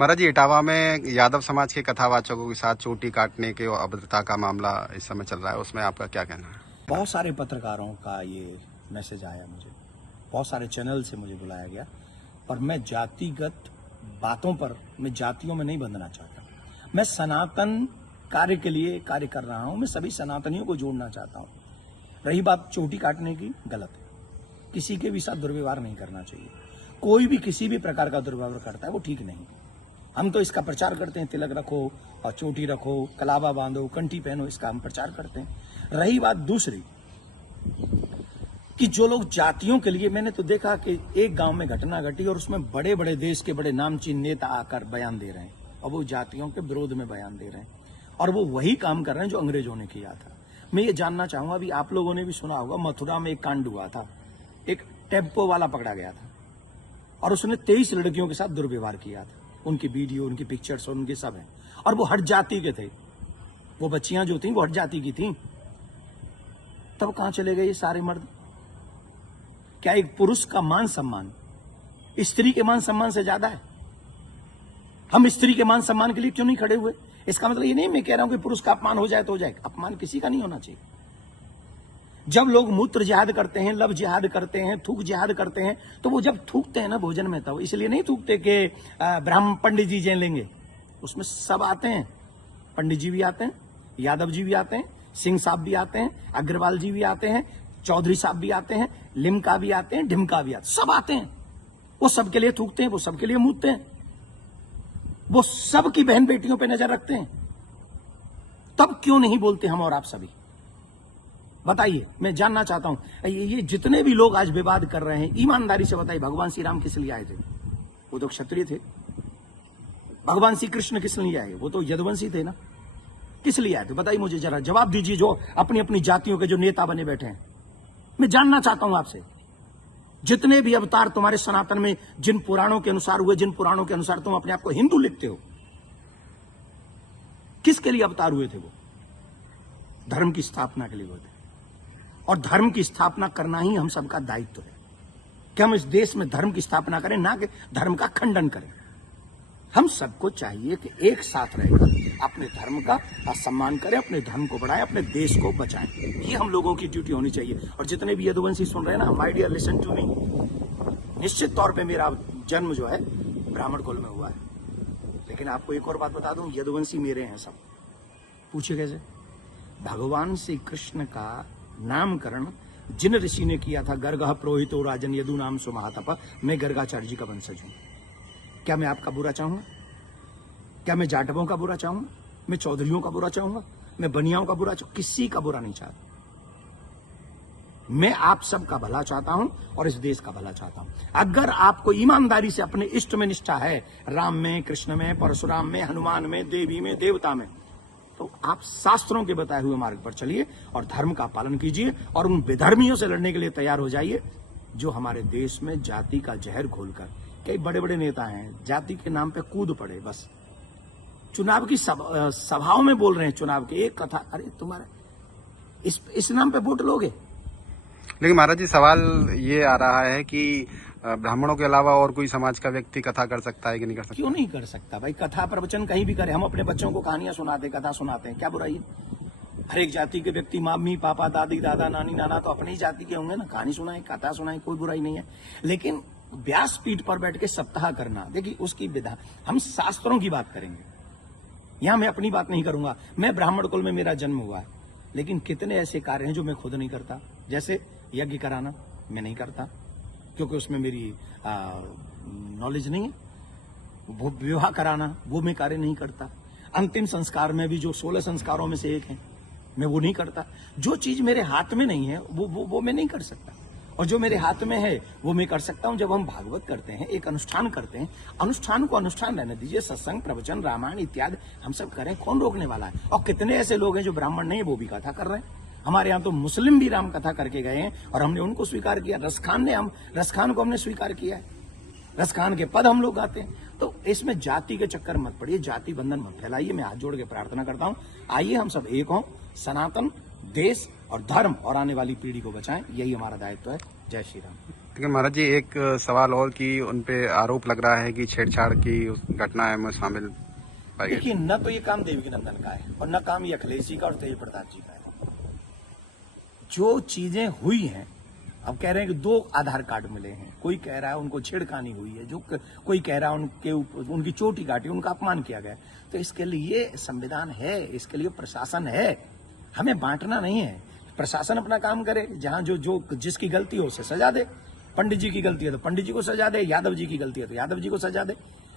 महाराज जी, इटावा में यादव समाज के कथावाचकों के साथ चोटी काटने के और अभद्रता का मामला इस समय चल रहा है, उसमें आपका क्या कहना है? बहुत सारे पत्रकारों का ये मैसेज आया मुझे, बहुत सारे चैनल से मुझे बुलाया गया, और मैं जातिगत बातों पर, मैं जातियों में नहीं बंधना चाहता। मैं सनातन कार्य के लिए कार्य कर रहा हूं, मैं सभी सनातनियों को जोड़ना चाहता हूं। रही बात चोटी काटने की, गलत है। किसी के भी साथ दुर्व्यवहार नहीं करना चाहिए। कोई भी किसी भी प्रकार का दुर्व्यवहार करता है वो ठीक नहीं। हम तो इसका प्रचार करते हैं, तिलक रखो और चोटी रखो, कलावा बांधो, कंठी पहनो, इसका हम प्रचार करते हैं। रही बात दूसरी कि जो लोग जातियों के लिए, मैंने तो देखा कि एक गांव में घटना घटी और उसमें बड़े बड़े देश के बड़े नामचीन नेता आकर बयान दे रहे हैं और वो जातियों के विरोध में बयान दे रहे हैं, और वो वही काम कर रहे हैं जो अंग्रेजों ने किया था। मैं ये जानना चाहूंगा, अभी आप लोगों ने भी सुना होगा, मथुरा में एक कांड हुआ था। एक टेम्पो वाला पकड़ा गया था और उसने 23 लड़कियों के साथ दुर्व्यवहार किया था। उनकी वीडियो, उनकी पिक्चर्स और उनके सब हैं, और वो हट जाति के थे। वो बच्चियां जो थी वो हट जाति की थी। तब कहां चले गए ये सारे मर्द? क्या एक पुरुष का मान सम्मान स्त्री के मान सम्मान से ज्यादा है? हम स्त्री के मान सम्मान के लिए क्यों नहीं खड़े हुए? इसका मतलब ये नहीं मैं कह रहा हूं कि पुरुष का अपमान हो जाए तो हो जाए। अपमान किसी का नहीं होना चाहिए। जब लोग मूत्र जिहाद करते हैं, लब जिहाद करते हैं, थूक जिहाद करते हैं, तो वो जब थूकते हैं ना भोजन में, तब इसलिए नहीं थूकते कि ब्राह्मण पंडित जी जेल लेंगे। उसमें सब आते हैं, पंडित जी भी आते हैं, यादव जी भी आते हैं, सिंह साहब भी आते हैं, अग्रवाल जी भी आते हैं, चौधरी साहब भी आते हैं, लिमका भी आते हैं, ढिमका भी आते हैं, सब आते हैं। वो सबके लिए थूकते हैं, वो सबके लिए मूतते हैं, वो सबकी बहन बेटियों पे नजर रखते हैं। तब क्यों नहीं बोलते हम और आप सभी? बताइए, मैं जानना चाहता हूं। ये जितने भी लोग आज विवाद कर रहे हैं, ईमानदारी से बताइए, भगवान श्री राम किस लिए आए थे? वो तो क्षत्रिय थे। भगवान श्री कृष्ण किस लिए आए? वो तो यदुवंशी थे ना। किस लिए आए थे? बताइए मुझे, जरा जवाब दीजिए, जो अपनी अपनी जातियों के जो नेता बने बैठे हैं। मैं जानना चाहता हूं आपसे, जितने भी अवतार तुम्हारे सनातन में जिन पुराणों के अनुसार हुए, जिन पुराणों के अनुसार तुम अपने आप को हिंदू लिखते हो, किसके लिए अवतार हुए थे? वो धर्म की स्थापना के लिए हुए थे, और धर्म की स्थापना करना ही हम सबका दायित्व है कि हम इस देश में धर्म की स्थापना करें, ना कि धर्म का खंडन करें। हम सबको चाहिए कि एक साथ रहकर अपने धर्म का सम्मान करें, अपने धर्म को बढ़ाएं, अपने देश को बचाएं। ये हम लोगों की ड्यूटी होनी चाहिए। और जितने भी यदुवंशी सुन रहे हैं ना, my dear listen to me, निश्चित तौर पे मेरा जन्म जो है ब्राह्मण कुल में हुआ है, लेकिन आपको एक और बात बता दूं, यदुवंशी मेरे हैं सब। पूछिए कैसे? भगवान श्री कृष्ण का नामकरण जिन ऋषि ने किया था, गर्गः पुरोहितो राजन यदु नाम सुमहातप, मैं गर्गाचार्य जी का वंशज हूं। क्या मैं आपका बुरा चाहूंगा? क्या मैं जाटवों का बुरा चाहूंगा? मैं चौधरियों का बुरा चाहूंगा? मैं बनियाओं का बुरा चाहूंगा? किसी का बुरा नहीं चाहता। मैं आप सबका भला चाहता हूं और इस देश का भला चाहता हूं। अगर आपको ईमानदारी से अपने इष्ट में निष्ठा है, राम में, कृष्ण में, परशुराम में, हनुमान में, देवी में, देवता में, तो आप शास्त्रों के बताए हुए मार्ग पर चलिए और धर्म का पालन कीजिए, और उन विधर्मियों से लड़ने के लिए तैयार हो जाइए जो हमारे देश में जाति का जहर घोलकर, कई बड़े बड़े नेता हैं, जाति के नाम पे कूद पड़े। बस चुनाव की सभाओं में बोल रहे हैं, चुनाव की एक कथा, अरे तुम्हारे इस नाम पे वोट लोगे? लेकिन महाराज जी, सवाल ये आ रहा है कि ब्राह्मणों के अलावा और कोई समाज का व्यक्ति कथा कर सकता है कि नहीं कर सकता? क्यों नहीं कर सकता भाई? कथा प्रवचन कहीं भी करे। हम अपने बच्चों को कहानियां सुनाते, कथा सुनाते हैं, क्या बुराई है? हर एक जाति के व्यक्ति, मम्मी पापा, दादी दादा, नानी नाना तो अपनी जाति के होंगे ना। कहानी सुनाए, कथा सुनाए, कोई बुराई नहीं है। लेकिन व्यासपीठ पर बैठ के सप्ताह करना, देखिए उसकी विधा, हम शास्त्रों की बात करेंगे। यहां मैं अपनी बात नहीं करूंगा। मैं ब्राह्मण कुल में मेरा जन्म हुआ है, लेकिन कितने ऐसे कार्य हैं जो मैं खुद नहीं करता। जैसे यज्ञ कराना मैं नहीं करता, क्योंकि उसमें मेरी नॉलेज नहीं है। वो विवाह कराना, वो मैं कार्य नहीं करता। अंतिम संस्कार में भी जो 16 संस्कारों में से एक है, मैं वो नहीं करता। जो चीज मेरे हाथ में नहीं है वो मैं नहीं कर सकता, और जो मेरे हाथ में है वो मैं कर सकता हूं। जब हम भागवत करते हैं, एक अनुष्ठान करते हैं, अनुष्ठान को अनुष्ठान रहने दीजिए। सत्संग, प्रवचन, रामायण इत्यादि हम सब करें, कौन रोकने वाला है? और कितने ऐसे लोग हैं जो ब्राह्मण नहीं है, वो भी कथा कर रहे हैं। हमारे यहाँ तो मुस्लिम भी राम कथा करके गए हैं और हमने उनको स्वीकार किया। रसखान को हमने स्वीकार किया है। रसखान के पद हम लोग गाते हैं। तो इसमें जाति के चक्कर मत पड़िए, जाति बंधन मत फैलाइए। मैं हाथ जोड़ के प्रार्थना करता हूं, आइए हम सब एक हों, सनातन देश और धर्म और आने वाली पीढ़ी को बचाएं। यही हमारा दायित्व है। जय श्री राम। लेकिन महाराज जी एक सवाल और कि उनपे आरोप लग रहा है कि छेड़छाड़ की उस घटना में शामिल पाई गई। देखिए, न तो ये काम देवकी नंदन का है और न काम ये अखिलेश जी का और तेज प्रताप जी का है। जो चीजें हुई हैं, अब कह रहे हैं कि 2 आधार कार्ड मिले हैं, कोई कह रहा है उनको छेड़खानी हुई है, जो कोई कह रहा है उनकी चोटी काटी, उनका अपमान किया गया। तो इसके लिए संविधान है, इसके लिए प्रशासन है, हमें बांटना नहीं है। प्रशासन अपना काम करे, जहां जो जिसकी गलती हो उसे सजा दे। पंडित जी की गलती है तो पंडित जी को सजा दे, यादव जी की गलती है तो यादव जी को सजा दे।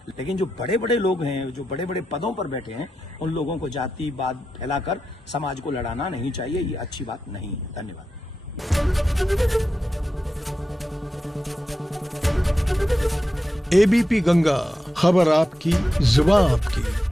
लेकिन जो बड़े बड़े लोग हैं, जो बड़े बड़े पदों पर बैठे हैं, उन लोगों को जातिवाद फैलाकर समाज को लड़ाना नहीं चाहिए, ये अच्छी बात नहीं है। धन्यवाद। एबीपी गंगा, खबर आपकी, जुबान आपकी।